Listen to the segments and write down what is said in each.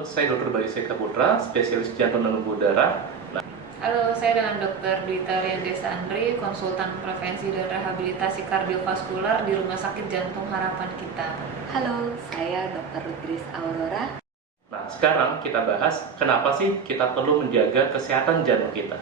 Halo, saya Dr. Bayu Seka Putra, spesialis jantung dan pembuluh darah. Halo, saya dengan Dr. Dwita Riandesa Andri, konsultan prevensi dan rehabilitasi kardiovaskular di Rumah Sakit Jantung Harapan Kita. Halo, saya Dr. Rudris Aurora. Nah, sekarang kita bahas kenapa sih kita perlu menjaga kesehatan jantung kita.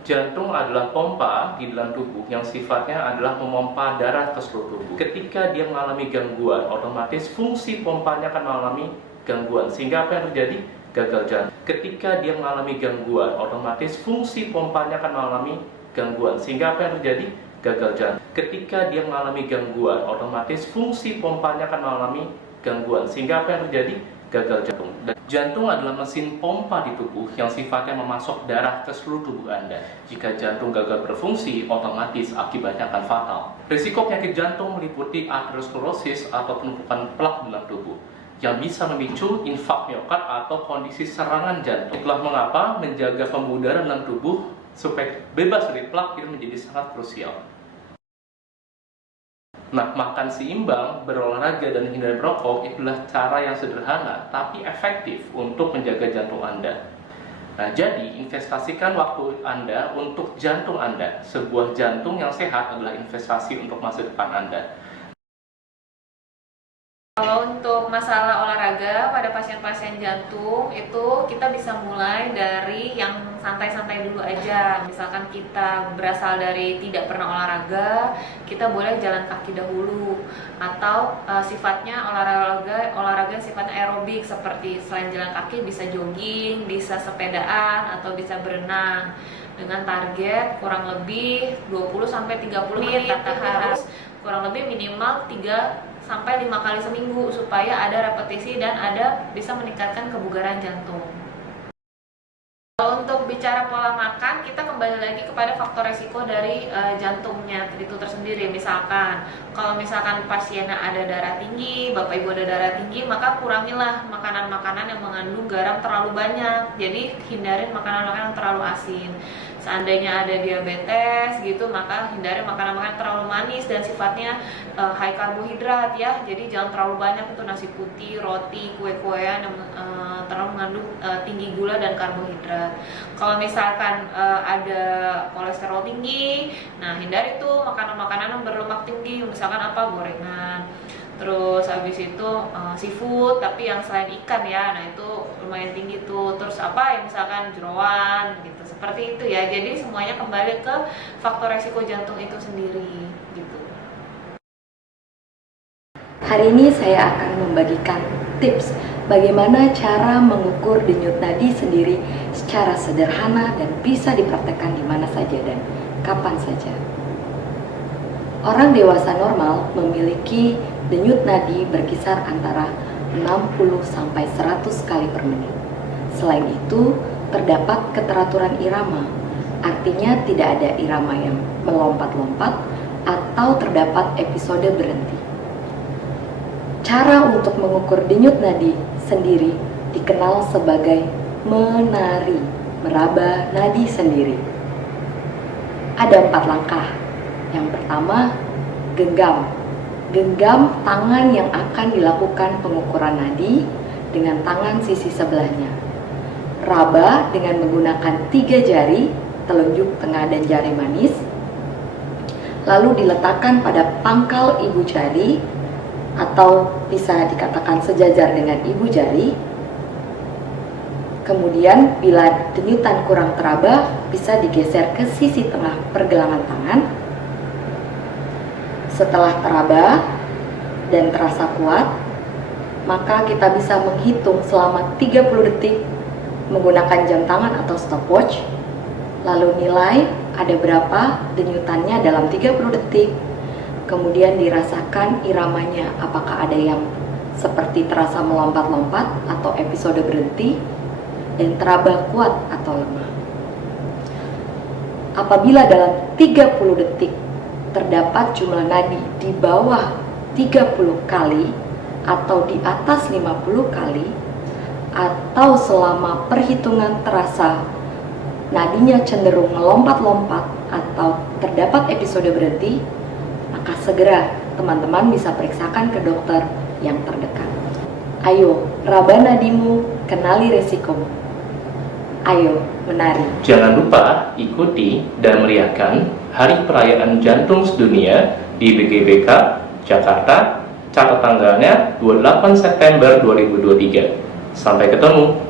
Jantung adalah pompa di dalam tubuh yang sifatnya adalah memompa darah ke seluruh tubuh. Ketika dia mengalami gangguan, otomatis fungsi pompanya akan mengalami gangguan. Sehingga apa yang terjadi? Gagal jantung. Ketika dia mengalami gangguan, otomatis fungsi pompanya akan mengalami gangguan. Sehingga apa yang terjadi? Gagal jantung. Ketika dia mengalami gangguan, otomatis fungsi pompanya akan mengalami gangguan. Sehingga apa yang terjadi? Gagal jantung. Dan jantung adalah mesin pompa di tubuh yang sifatnya memasok darah ke seluruh tubuh Anda. Jika jantung gagal berfungsi, otomatis akibatnya akan fatal. Risiko penyakit jantung meliputi aterosklerosis atau penumpukan plak dalam tubuh yang bisa memicu infak miokard atau kondisi serangan jantung. Itulah mengapa menjaga pembuluh darah dalam tubuh supaya bebas dari plak itu menjadi sangat krusial. Nah, makan seimbang, berolahraga, dan hindari merokok itulah cara yang sederhana tapi efektif untuk menjaga jantung Anda. Nah, jadi investasikan waktu Anda untuk jantung Anda. Sebuah jantung yang sehat adalah investasi untuk masa depan Anda. Kalau untuk masalah olahraga pada pasien-pasien jantung itu kita bisa mulai dari yang santai-santai dulu aja. Misalkan kita berasal dari tidak pernah olahraga, kita boleh jalan kaki dahulu. Atau sifatnya olahraga sifatnya aerobik, seperti selain jalan kaki bisa jogging, bisa sepedaan, atau bisa berenang. Dengan target kurang lebih 20-30 menit, kita harus kurang lebih minimal 3-5 kali seminggu supaya ada repetisi dan bisa meningkatkan kebugaran jantung. Kalau untuk bicara pola makan, kita kembali lagi kepada faktor resiko dari jantungnya itu tersendiri. Misalkan, kalau misalkan pasiennya ada darah tinggi, bapak ibu ada darah tinggi, maka kurangilah makanan-makanan yang mengandung garam terlalu banyak. Jadi hindarin makanan-makanan yang terlalu asin. Seandainya ada diabetes gitu, maka hindari makanan-makanan terlalu manis dan sifatnya high karbohidrat ya. Jadi jangan terlalu banyak itu nasi putih, roti, kue-kuean yang terlalu mengandung tinggi gula dan karbohidrat. Kalau misalkan ada kolesterol tinggi, nah hindari itu makanan-makanan yang berlemak tinggi, misalkan apa, gorengan. Terus habis itu seafood tapi yang selain ikan ya, nah itu lumayan tinggi tuh. Terus apa yang misalkan jeroan gitu, seperti itu ya. Jadi semuanya kembali ke faktor resiko jantung itu sendiri gitu. Hari ini saya akan membagikan tips bagaimana cara mengukur denyut nadi sendiri secara sederhana dan bisa dipraktekkan di mana saja dan kapan saja. Orang dewasa normal memiliki denyut nadi berkisar antara 60-100 kali per menit. Selain itu, terdapat keteraturan irama, artinya tidak ada irama yang melompat-lompat atau terdapat episode berhenti. Cara untuk mengukur denyut nadi sendiri dikenal sebagai menari, meraba nadi sendiri. Ada 4 langkah. Yang pertama, genggam. Genggam tangan yang akan dilakukan pengukuran nadi dengan tangan sisi sebelahnya. Raba dengan menggunakan 3 jari, telunjuk, tengah, dan jari manis. Lalu diletakkan pada pangkal ibu jari atau bisa dikatakan sejajar dengan ibu jari. Kemudian bila denyutan kurang teraba, bisa digeser ke sisi tengah pergelangan tangan. Setelah teraba dan terasa kuat, maka kita bisa menghitung selama 30 detik menggunakan jam tangan atau stopwatch. Lalu nilai ada berapa denyutannya dalam 30 detik. Kemudian dirasakan iramanya, apakah ada yang seperti terasa melompat-lompat atau episode berhenti, dan teraba kuat atau lemah. Apabila dalam 30 detik terdapat jumlah nadi di bawah 30 kali atau di atas 50 kali, atau selama perhitungan terasa nadinya cenderung melompat-lompat atau terdapat episode berhenti, maka segera teman-teman bisa periksakan ke dokter yang terdekat. Ayo, raba nadimu, kenali resikomu. Ayo, menari. Jangan lupa ikuti dan meriahkan Hari Perayaan Jantung Sedunia di BGBK Jakarta. Catat tanggalnya 28 September 2023. Sampai ketemu.